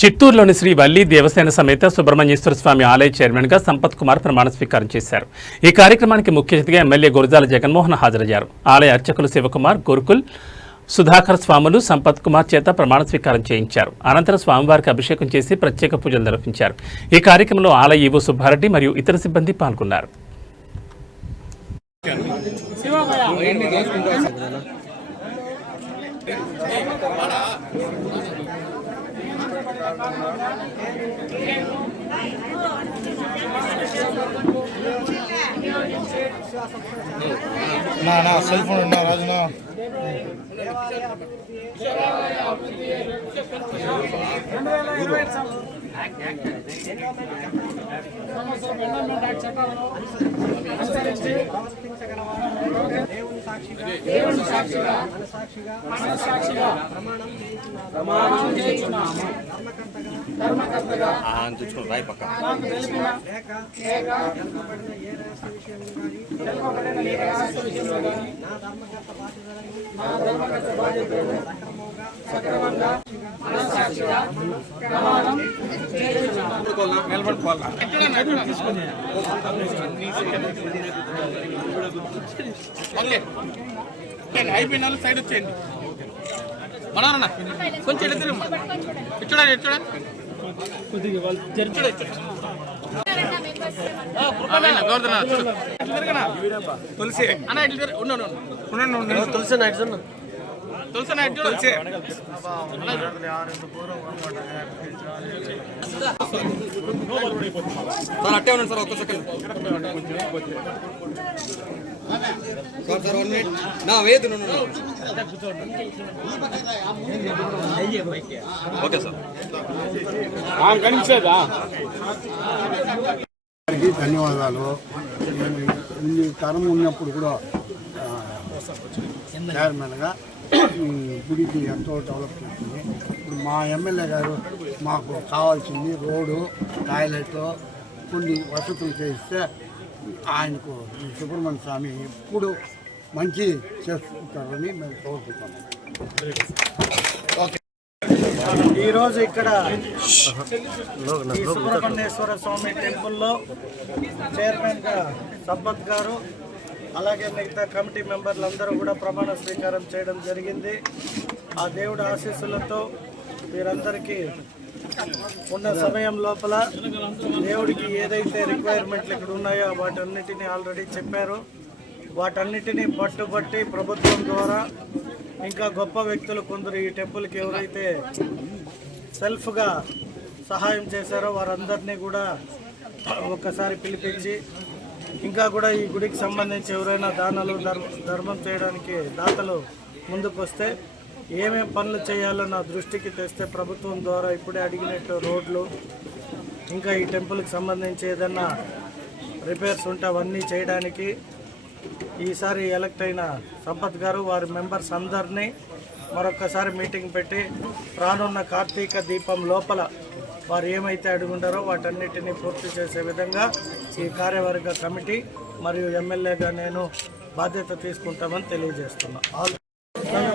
చిత్తూరులోని శ్రీ వల్లి దేవసేన సమేత సుబ్రహ్మణ్యేశ్వర స్వామి ఆలయ చైర్మన్గా సంపత్ కుమార్ ప్రమాణ స్వీకారం చేశారు. ఈ కార్యక్రమానికి ముఖ్య అతిథిగా ఎమ్మెల్యే గురజాల జగన్మోహన్ హాజరయ్యారు. ఆలయ అర్చకులు శివకుమార్ గురుకుల్ సుధాకర్ స్వాములు సంపత్ కుమార్ చేత ప్రమాణ స్వీకారం చేయించారు. అనంతరం స్వామివారికి అభిషేకం చేసి ప్రత్యేక పూజలు నిర్వహించారు. ఈ కార్యక్రమంలో ఆలయ ఈవో సుబ్బారెడ్డి మరియు ఇతర సిబ్బంది పాల్గొన్నారు. నా నా సెల్ ఫోన్ ఉన్నా దేవుని సాక్షిగా మనసాక్షిగా ప్రమాణం చేయించున్నాము ధర్మకర్తగా నిలబడుకోవాలి తీసుకుని రాజునా అయిపోయిన వాళ్ళు సైడ్ వచ్చేయండి మనోరన్న కొంచెం ఎడ తిరుగు ఇచ్చడా ఇచ్చడా కొద్దిగా వాళ్ళు జరిచాడు గోవర్ధన తులసి అన్న ఇట్లా తిరగ ఉండు Tulasi night Tulasi night sir అట్టే ఉన్నాను సార్ ఒక్క second sir sir one minute నా వేదు ఓకే సార్. గారికి ధన్యవాదాలు. నేను ఇన్ని తరం ఉన్నప్పుడు కూడా ఆ, చైర్మన్గా గుడికి ఎంతో డెవలప్ చేసింది. ఇప్పుడు మా ఎమ్మెల్యే గారు మాకు కావాల్సింది రోడ్డు టాయిలెట్ కొన్ని వసతులు చేస్తే ఆయనకు ఈ సుబ్రహ్మణ్య స్వామి ఎప్పుడు మంచి చేసుకుంటారని మేము కోరుకుంటాము ఈరోజు ఇక్కడ సుబ్రహ్మణ్యేశ్వర స్వామి టెంపుల్లో చైర్మన్గా సబ్బత్ గారు అలాగే మిగతా కమిటీ మెంబర్లందరూ కూడా ప్రమాణ స్వీకారం చేయడం జరిగింది. ఆ దేవుడి ఆశీస్సులతో వీరందరికీ ఉన్న సమయం లోపల దేవుడికి ఏదైతే రిక్వైర్మెంట్లు ఇక్కడ ఉన్నాయో వాటన్నిటినీ ఆల్రెడీ చెప్పారు. వాటన్నిటినీ పట్టుబట్టి ప్రభుత్వం ద్వారా ఇంకా గొప్ప వ్యక్తులు కొందరు ఈ టెంపుల్కి ఎవరైతే సెల్ఫ్గా సహాయం చేశారో వారందరినీ కూడా ఒక్కసారి పిలిపించి ఇంకా కూడా ఈ గుడికి సంబంధించి ఎవరైనా దానాలు ధర్మం చేయడానికి దాతలు ముందుకొస్తే ఏమేమి ఏమేం పనులు చేయాలో నా దృష్టికి తెస్తే ప్రభుత్వం ద్వారా ఇప్పుడే అడిగినట్టు రోడ్లు ఇంకా ఈ టెంపుల్కి సంబంధించి ఏదన్నా రిపేర్స్ ఉంటే అవన్నీ చేయడానికి ఈసారి ఎలక్ట్ అయిన సంపత్ గారు వారి మెంబర్స్ అందరినీ మరొకసారి మీటింగ్ పెట్టి రానున్న కార్తీక దీపం లోపల వారు ఏమైతే అడుగుంటారో వాటన్నిటిని పూర్తి చేసే విధంగా ఈ కార్యవర్గ కమిటీ మరియు ఎమ్మెల్యేగా నేను బాధ్యత తీసుకుంటామని తెలియజేస్తున్నా. ఆల్